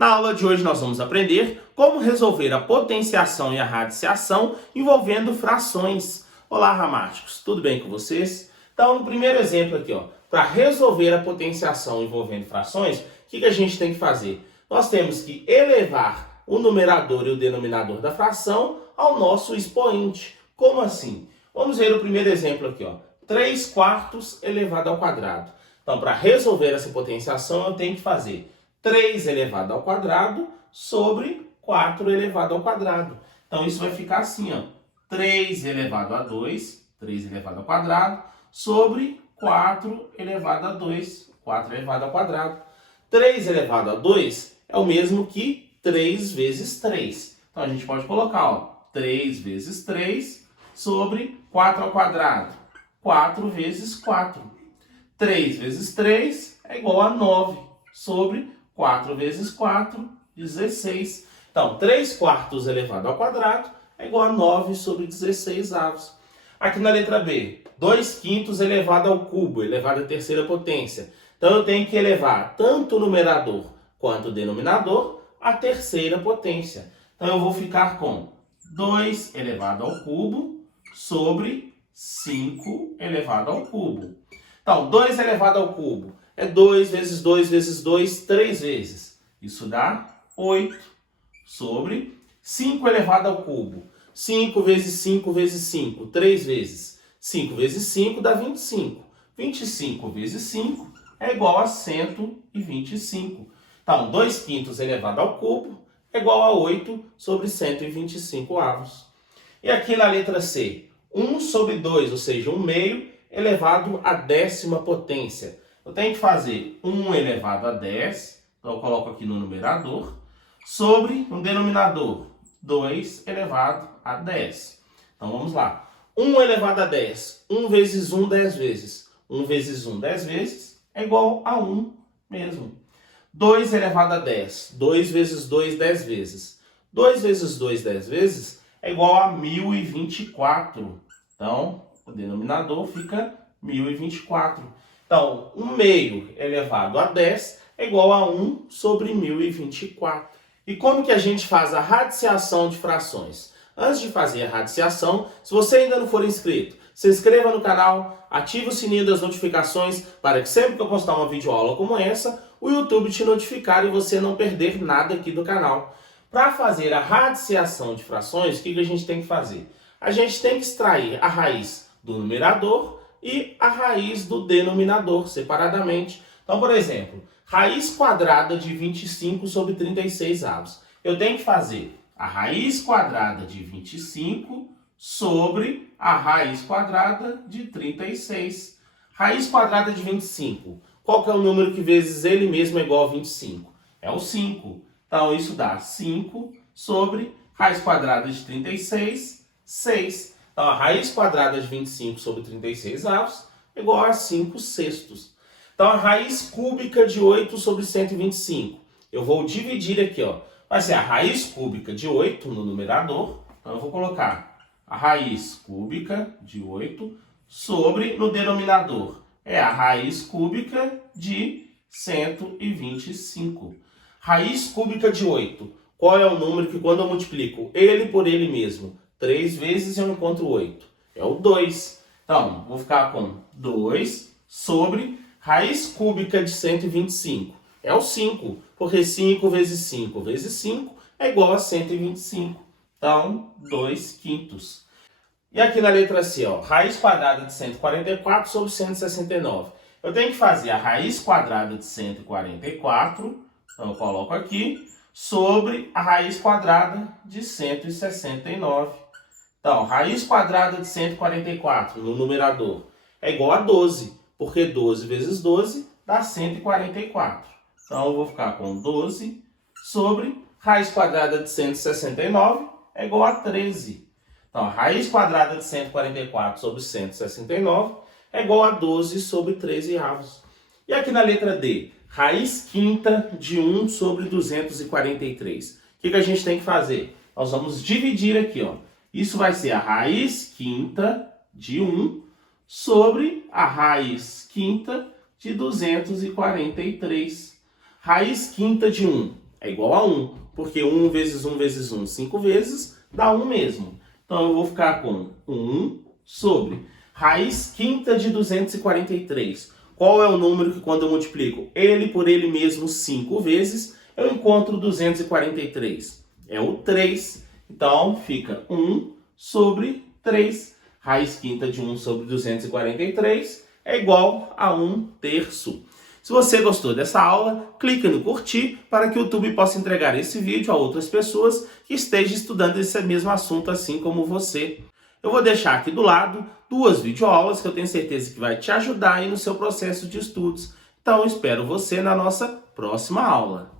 Na aula de hoje nós vamos aprender como resolver a potenciação e a radiciação envolvendo frações. Olá, ramáticos, tudo bem com vocês? Então, no primeiro exemplo aqui, para resolver a potenciação envolvendo frações, o que a gente tem que fazer? Nós temos que elevar o numerador e o denominador da fração ao nosso expoente. Como assim? Vamos ver o primeiro exemplo aqui, 3 quartos elevado ao quadrado. Então, para resolver essa potenciação, eu tenho que fazer 3 elevado ao quadrado sobre 4 elevado ao quadrado. Então, isso vai ficar assim, 3 elevado a 2, 3 elevado ao quadrado, sobre 4 elevado a 2, 4 elevado ao quadrado. 3 elevado a 2 é o mesmo que 3 vezes 3. Então, a gente pode colocar, 3 vezes 3 sobre 4 ao quadrado. 4 vezes 4. 3 vezes 3 é igual a 9 sobre 4 vezes 4, 16. Então, 3 quartos elevado ao quadrado é igual a 9 sobre 16 avos. Aqui na letra B, 2 quintos elevado ao cubo, elevado à terceira potência. Então, eu tenho que elevar tanto o numerador quanto o denominador à terceira potência. Então, eu vou ficar com 2 elevado ao cubo sobre 5 elevado ao cubo. Então, 2 elevado ao cubo é 2 vezes 2 vezes 2, 3 vezes. Isso dá 8 sobre 5 elevado ao cubo. 5 vezes 5 vezes 5, 3 vezes. 5 vezes 5 dá 25. 25 vezes 5 é igual a 125. Então, 2 quintos elevado ao cubo é igual a 8 sobre 125 avos. E aqui na letra C, 1 sobre 2, ou seja, 1 meio, elevado à décima potência. Eu tenho que fazer 1 elevado a 10, então eu coloco aqui no numerador, sobre no denominador, 2 elevado a 10. Então vamos lá. 1 elevado a 10, 1 vezes 1, 10 vezes. 1 vezes 1, 10 vezes, é igual a 1 mesmo. 2 elevado a 10, 2 vezes 2, 10 vezes. 2 vezes 2, 10 vezes, é igual a 1024. Então, o denominador fica 1024. Então, 1 meio elevado a 10 é igual a 1 sobre 1024. E como que a gente faz a radiciação de frações? Antes de fazer a radiciação, se você ainda não for inscrito, se inscreva no canal, ative o sininho das notificações para que sempre que eu postar uma videoaula como essa, o YouTube te notificar e você não perder nada aqui do canal. Para fazer a radiciação de frações, o que a gente tem que fazer? A gente tem que extrair a raiz do numerador e a raiz do denominador separadamente. Então, por exemplo, raiz quadrada de 25 sobre 36 avos. Eu tenho que fazer a raiz quadrada de 25 sobre a raiz quadrada de 36. Raiz quadrada de 25. Qual que é o número que vezes ele mesmo é igual a 25? É o 5. Então, isso dá 5 sobre raiz quadrada de 36, 6. Então, a raiz quadrada de 25 sobre 36 avos é igual a 5 sextos. Então, a raiz cúbica de 8 sobre 125. Eu vou dividir aqui, vai ser a raiz cúbica de 8 no numerador. Então, eu vou colocar a raiz cúbica de 8 sobre, no denominador, é a raiz cúbica de 125. Raiz cúbica de 8. Qual é o número que, quando eu multiplico ele por ele mesmo, 3 vezes eu encontro 8? É o 2. Então, vou ficar com 2 sobre raiz cúbica de 125. É o 5, porque 5 vezes 5 vezes 5 é igual a 125. Então, 2 quintos. E aqui na letra C, raiz quadrada de 144 sobre 169. Eu tenho que fazer a raiz quadrada de 144, então eu coloco aqui, sobre a raiz quadrada de 169. Então, raiz quadrada de 144 no numerador é igual a 12, porque 12 vezes 12 dá 144. Então, eu vou ficar com 12 sobre raiz quadrada de 169 é igual a 13. Então, a raiz quadrada de 144 sobre 169 é igual a 12 sobre 13 avos. E aqui na letra D, raiz quinta de 1 sobre 243. O que a gente tem que fazer? Nós vamos dividir aqui, Isso vai ser a raiz quinta de 1 sobre a raiz quinta de 243. Raiz quinta de 1 é igual a 1, porque 1 vezes 1 vezes 1, 5 vezes, dá 1 mesmo. Então eu vou ficar com 1 sobre raiz quinta de 243. Qual é o número que quando eu multiplico ele por ele mesmo 5 vezes, eu encontro 243? É o 3. Então fica 1 sobre 3. Raiz quinta de 1 sobre 243 é igual a 1/3. Se você gostou dessa aula, clique no curtir para que o YouTube possa entregar esse vídeo a outras pessoas que estejam estudando esse mesmo assunto assim como você. Eu vou deixar aqui do lado 2 videoaulas que eu tenho certeza que vai te ajudar aí no seu processo de estudos. Então, eu espero você na nossa próxima aula.